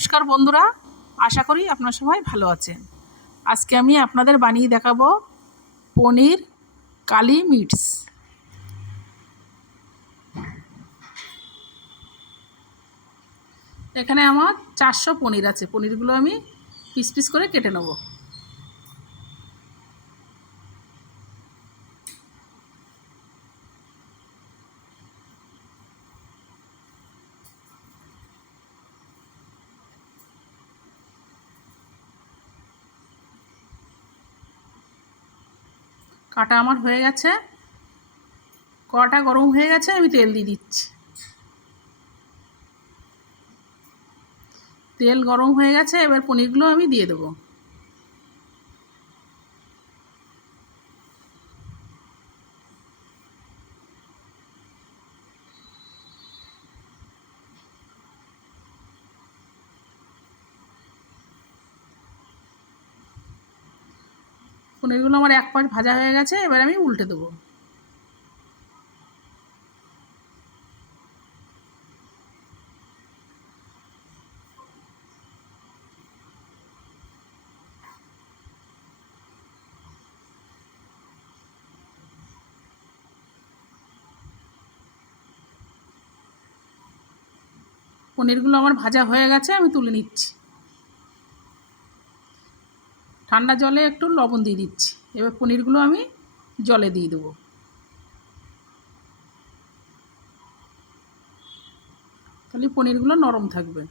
নমস্কার বন্ধুরা, আশা করি আপনারা সবাই ভালো আছেন। আজকে আমি আপনাদের বানিয়ে দেখাবো পনির কালি মিটস। এখানে আমার 400 পনির আছে। পনিরগুলো আমি পিস পিস করে কেটে নেব। কাটা আমার হয়ে গেছে। কড়াটা গরম হয়ে গেছে, আমি তেল দিয়ে দিচ্ছি। তেল গরম হয়ে গেছে, এবার পনিরগুলো আমি দিয়ে দেবো। পনিরগুলো আমার এক পাশ ভাজা হয়ে গেছে, এবার আমি উল্টে দেবো। পনিরগুলো আমার ভাজা হয়ে গেছে, আমি তুলে নিচ্ছি। ঠান্ডা জলে একটু লবণ দিয়ে দিচ্ছি। এবার পনিরগুলো আমি জলে দিয়ে দেবো। তাহলে পনিরগুলো নরম থাকবে।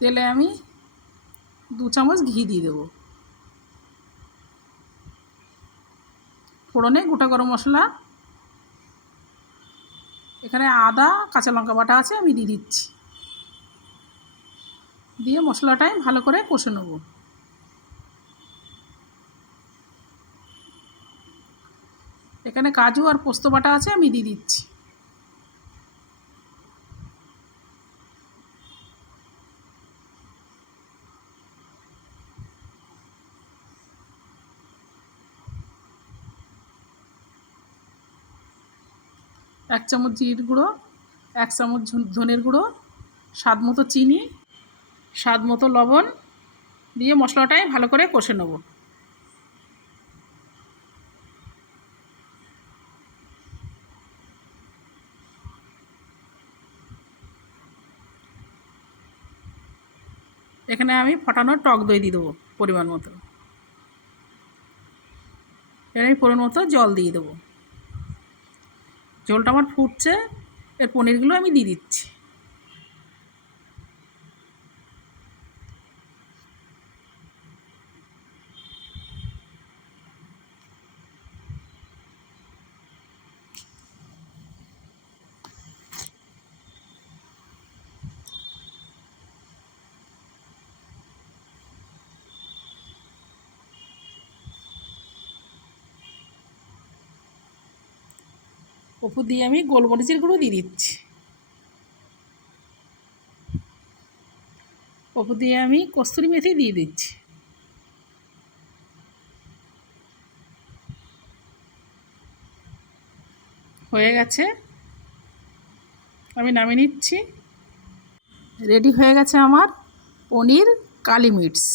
তেলে আমি 2 চামচ ঘি দিয়ে দেবো। ফোড়নে গোটা গরম মশলা, এখানে আদা কাঁচা লঙ্কা বাটা আছে, আমি দিয়ে দিচ্ছি। দিয়ে মশলাটাই ভালো করে কষে নেব। এখানে কাজু আর পোস্ত বাটা আছে, আমি দিয়ে দিচ্ছি। এক চামচ জিরের গুঁড়ো, 1 চামচ ধনের গুঁড়ো, স্বাদ মতো চিনি, স্বাদ মতো লবণ দিয়ে মশলাটাই ভালো করে কষে নেব। এখানে আমি ফটানো টক দই দিয়ে দেবো পরিমাণ মতো। এখানে আমি পরিমাণ মতো জল দিয়ে দেবো। ঝোলটা আমার ফুটছে, এর পনিরগুলো আমি দিয়ে দিচ্ছি। উপর দিয়ে আমি গোলমরিচের গুঁড়ো দিয়ে দিচ্ছি। উপর দিয়ে আমি কস্তুরি মেথি দিয়ে দিচ্ছি। হয়ে গেছে, আমি নামিয়ে নিচ্ছি। রেডি হয়ে গেছে আমার পনির কালি মিটস।